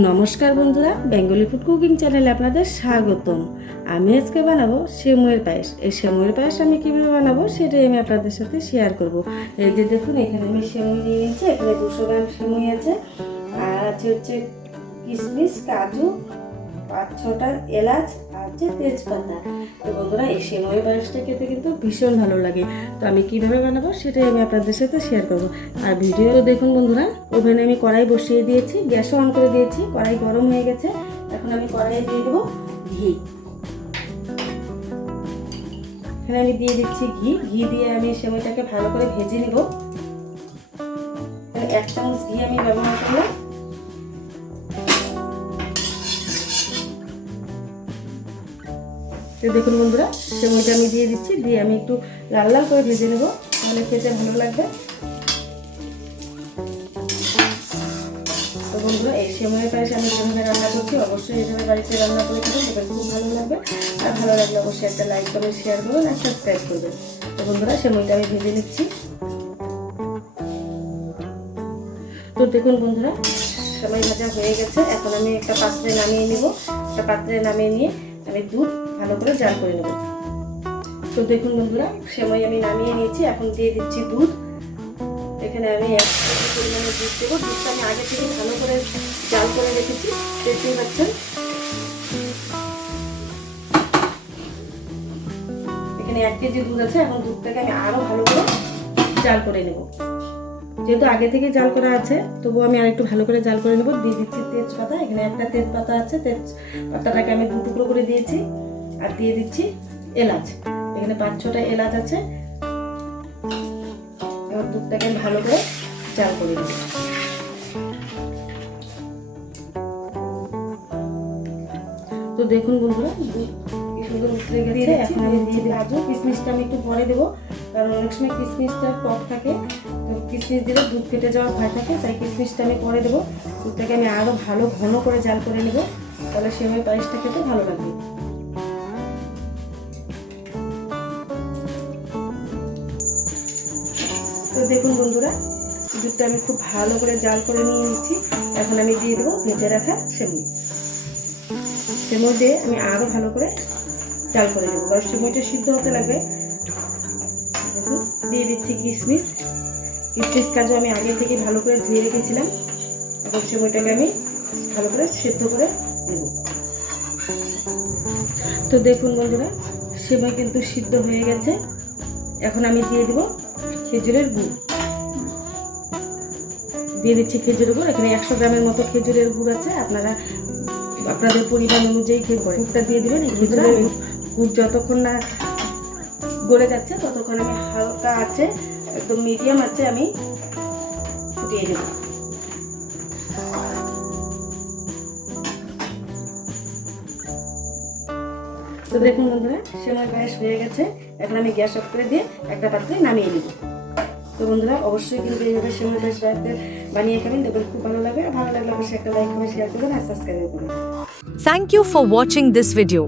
নমস্কার বন্ধুরা, Bengali food cooking চ্যানেলে আপনাদের স্বাগতম। আমি আজকে বানাবো সেমুয়ের পায়েস। এই সেমুয়ের পায়েস আমি কীভাবে বানাবো সেটাই আমি আপনাদের সাথে শেয়ার করব। এই যে দেখুন, এখানে আমি সেমুই নিয়ে নিয়েছি, এখানে দুশো গ্রাম সেমুই আছে। আর আছে হচ্ছে কিশমিশ, কাজু পাঁচ, ছটা এলাচ আর যে তেজপাতা। তো বন্ধুরা, এই সেমুই পায়েসটা খেতে কিন্তু ভীষণ ভালো লাগে। তো আমি কীভাবে বানাবো সেটাই আমি আপনাদের সাথে শেয়ার করব। আর ভিডিও দেখুন বন্ধুরা ওভেনে আমি কড়াই বসিয়ে দিয়েছি গ্যাসও অন করে দিয়েছি, কড়াই গরম হয়ে গেছে। এখন আমি কড়াইয়ে দিয়ে দেবো ঘি। এখানে আমি দিয়ে দিচ্ছি ঘি। ঘি দিয়ে আমি সেমইটাকে ভালো করে ভেজে নিব। এক চামচ ঘি আমি ব্যবহার করলাম। তো দেখুন বন্ধুরা সেমইটা আমি দিয়ে দিচ্ছি, দিয়ে আমি একটু লাল লাল করে ভেজে নেব, তাহলে খেতে ভালো লাগবে। তো বন্ধুরা, এই সেমইয়ের পায়েস আমি যেভাবে রান্না করছি, অবশ্যই এইভাবে বাড়িতে রান্না করে খাবেন সেটা খুব ভালো লাগবে। আর ভালো লাগলে অবশ্যই একটা লাইক করবেন শেয়ার করবেন আর সাবস্ক্রাইব করবেন। তো বন্ধুরা সেমইটা আমি ভেজে নিচ্ছি। তো দেখুন বন্ধুরা সেমাই ভাজা হয়ে গেছে, এখন আমি একটা পাত্রে নামিয়ে নিব। একটা পাত্রে নামিয়ে নিয়ে আমি দুধ ভালো করে জাল করে নেব। তো দেখুন বন্ধুরা, সেমাই আমি নামিয়ে নিয়েছি, এখন দিয়ে দিচ্ছি দুধ। এখানে আমি এক কেজি পরিমাণে দুধ দেবো। দুধটা আমি আগে থেকে ভালো করে জাল করে রেখেছি, দেখতেই পাচ্ছেন। এখানে এক কেজি দুধ আছে, এখন দুধটাকে আমি আরও ভালো করে জাল করে নেব। যেহেতু আগে থেকে জাল করা আছে তবু আমি আর একটু ভালো করে জাল করে নেব। দিয়ে দিচ্ছি তেজপাতা। এখানে একটা তেজপাতা আছে, তেজপাতাটাকে আমি দু টুকরো করে দিয়েছি। আর দিয়ে দিচ্ছি এলাচ। এখানে পাঁচ ছটা এলাচ আছে। এবার দুধটাকে ভালো করে জাল করে দেবো তো দেখুন বন্ধুরা কি সুন্দর উতরে গেছে। এখন আমি দিয়ে দিই কাজু। কিশমিশটা আমি একটু পরে দেবো কারণ অনেক সময় কিশমিশটা টক থাকে। তো কিশমিশ দিলে দুধ কেটে যাওয়ার ভয় থাকে তাই কিশমিশটা আমি পরে দেবো। দুধটাকে আমি আরও ভালো ঘন করে জাল করে নেব। তাহলে সেভাবে পায়েসটা খেতে ভালো লাগবে। তো দেখুন বন্ধুরা, দুধটা আমি খুব ভালো করে জাল করে নিয়ে নিচ্ছি। এখন আমি দিয়ে দেবো ভেজে রাখা সেমনি সেমই দিয়ে আমি আরও ভালো করে জাল করে নেব। কারণ সেমইটা সিদ্ধ হতে লাগবে। দিয়ে দিচ্ছি কিশমিশ কিশমিশ কাজু আমি আগে থেকে ভালো করে ধুয়ে রেখেছিলাম। এখন সেমইটাকে আমি ভালো করে সেদ্ধ করে দেব তো দেখুন বন্ধুরা সেমই কিন্তু সিদ্ধ হয়ে গেছে। এখন আমি দিয়ে দেবো খেজুরের গুড়। দিয়ে দিচ্ছি খেজুরের গুড়। এখানে একশো গ্রামের মতো খেজুরের গুড় আছে। আপনারা আপনাদের পরিমাণ অনুযায়ী গুড়টা দিয়ে দেবেন। এই খেজুরের গুড় যতক্ষণ না গলে যাচ্ছে ততক্ষণ আমি হালকা আছে একদম মিডিয়াম আছে আমি ফুটিয়ে নেব। তো দেখুন বন্ধুরা সেমাই পায়েস হয়ে গেছে। এখন আমি গ্যাস অফ করে দিয়ে একটা পাত্রে নামিয়ে নিব। তো বন্ধুরা, অবশ্যই কিন্তু এইভাবে সেমাই ড্রেস বানিয়ে খাবেন। দেখবেন খুব ভালো লাগবে। আর ভালো লাগলে অবশ্যই একটা লাইক করে শেয়ার করবেন আর সাবস্ক্রাইব করবেন। Thank you for watching this video.